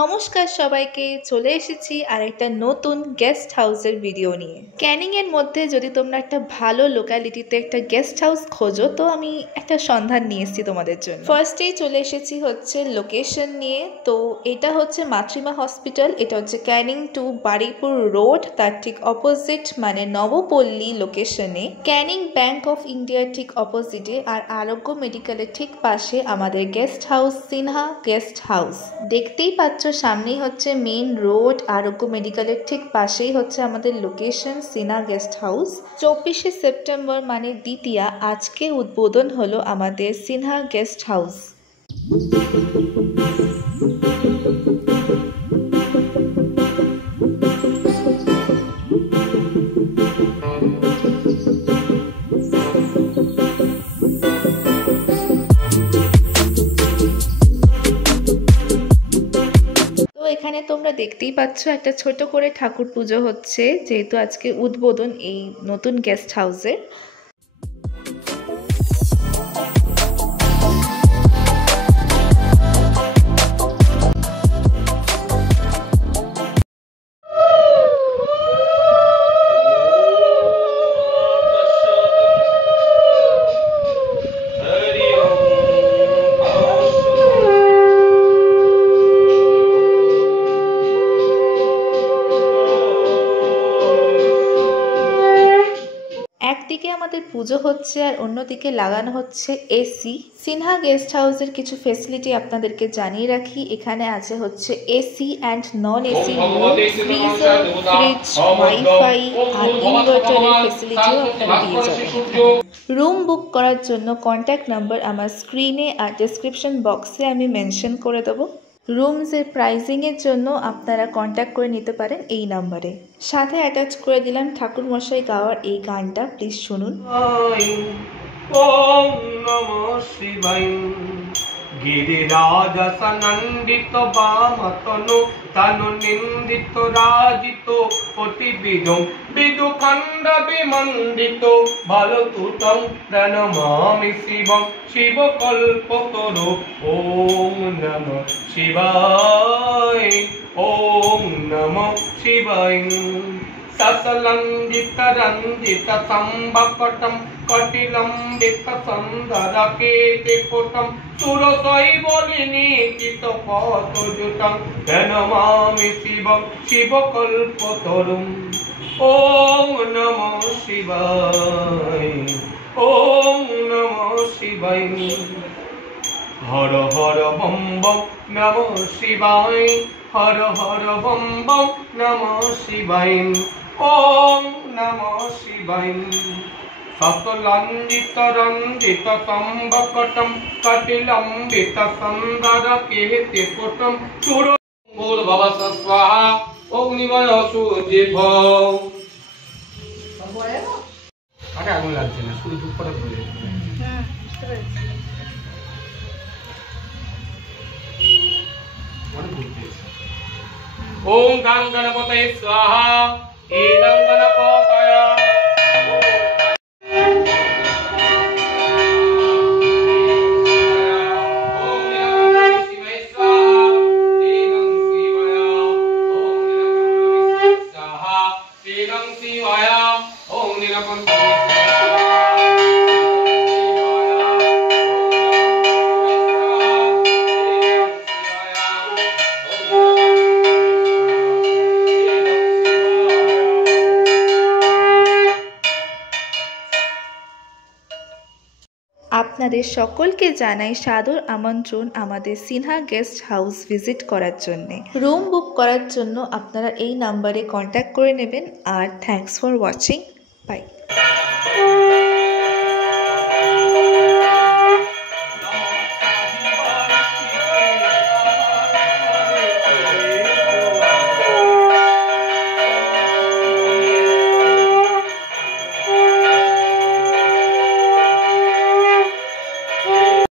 নমস্কার সবাইকে, চলে এসেছি আরেকটা নতুন গেস্ট হাউসের ভিডিও নিয়ে। ক্যানিং এর মধ্যে যদি তোমরা একটা ভালো লোকালিটিতে একটা গেস্ট হাউস খোঁজো তো আমি একটা সন্ধান নিয়ে এসেছি তোমাদের জন্য। ফার্স্টেই চলে এসেছি হচ্ছে লোকেশন নিয়ে। তো এটা হচ্ছে মাতৃমা হসপিটাল, এটা হচ্ছে ক্যানিং টু বারুইপুর রোড, তার ঠিক অপোজিট মানে নবপল্লী লোকেশনে। ক্যানিং ব্যাংক অফ ইন্ডিয়ার ঠিক অপোজিটে আর আরোগ্য মেডিকেলের ঠিক পাশে আমাদের guest house Sinha guest house. দেখতেই পাচ্ছ সামনেই হচ্ছে মেইন রোড, আরোগ্য মেডিকেলের ঠিক পাশেই হচ্ছে আমাদের লোকেশন সিনহা গেস্ট হাউস। 24শে সেপ্টেম্বর মানে দ্বিতীয়া, আজকে উদ্বোধন হলো আমাদের সিনহা গেস্ট হাউস। এখানে তোমরা দেখতেই পাচ্ছ একটা ছোট করে ঠাকুর পুজো হচ্ছে, যেহেতু আজকে উদ্বোধন এই নতুন গেস্ট হাউসের। একদিকে আমাদের পুজো হচ্ছে আর অন্যদিকে লাগানো হচ্ছে এসি। সিনহা গেস্ট হাউসের কিছু ফেসিলিটি আপনাদেরকে জানিয়ে রাখি। এখানে আছে হচ্ছে AC and non AC room, freezer, fridge, WiFi আর ইনভার্টারের ফেসিলিটিও আপনারা পেয়ে যাবেন। রুম বুক করার জন্য কন্ট্যাক্ট নাম্বার আমার স্ক্রিনে আর ডেসক্রিপশন বক্সে আমি মেনশন করে দেবো। রুমসের প্রাইসিংয়ের জন্য আপনারা কন্ট্যাক্ট করে নিতে পারেন এই নাম্বারে। সাথে অ্যাটাচ করে দিলাম ঠাকুর মশাই গাওয়ার এই গানটা, প্লিজ শুনুন। ওম নমঃ শিবায়। গিরিরাজ সনন্দিত বামতনু তনু নিন্দিত রাজিত প্রতিবিদং বিদুখণ্ড বিমণ্ডিত ভালতুতং প্রণমামি শিবং শিবকল্পতরু। ওম নমঃ শিবায়। ওম নমঃ শিবায়। সসলঙ্গিত রঞ্জিত সম্ভকটম কটিলম্বিত সুন্দর কেতে পুটম সুরশৈবলিনী চিত পতযুতম প্রণমামি শিবং শিবকল্পতরুম। ওম নমঃ শিবায়। ওম নমঃ শিবায়। হর হর বম বম নমঃ শিবায়। হর হর বম বম নমঃ শিবায়। ওম নমঃ শিবায়। সতলঞ্জিত রঞ্জিত সম্ভকটম কটিলম্বিত সুন্দর কেতে পুটম সুর ভূর্ভুবঃ স্বাহা অগ্নিময় সুজিভ। আরে আগুন লাগছে না, শুধু চুপ করে বলে। বুঝতে পেরেছি। ওম গাং গণপতয়ে স্বাহা। এদং গণপতয় আপনাদের সকলকে জানাই সাদর আমন্ত্রণ আমাদের সিনহা গেস্ট হাউস ভিজিট করার জন্য। রুম বুক করার জন্য আপনারা এই নাম্বারে কন্ট্যাক্ট করে নেবেন। আর থ্যাঙ্কস ফর ওয়াচিং। বাই।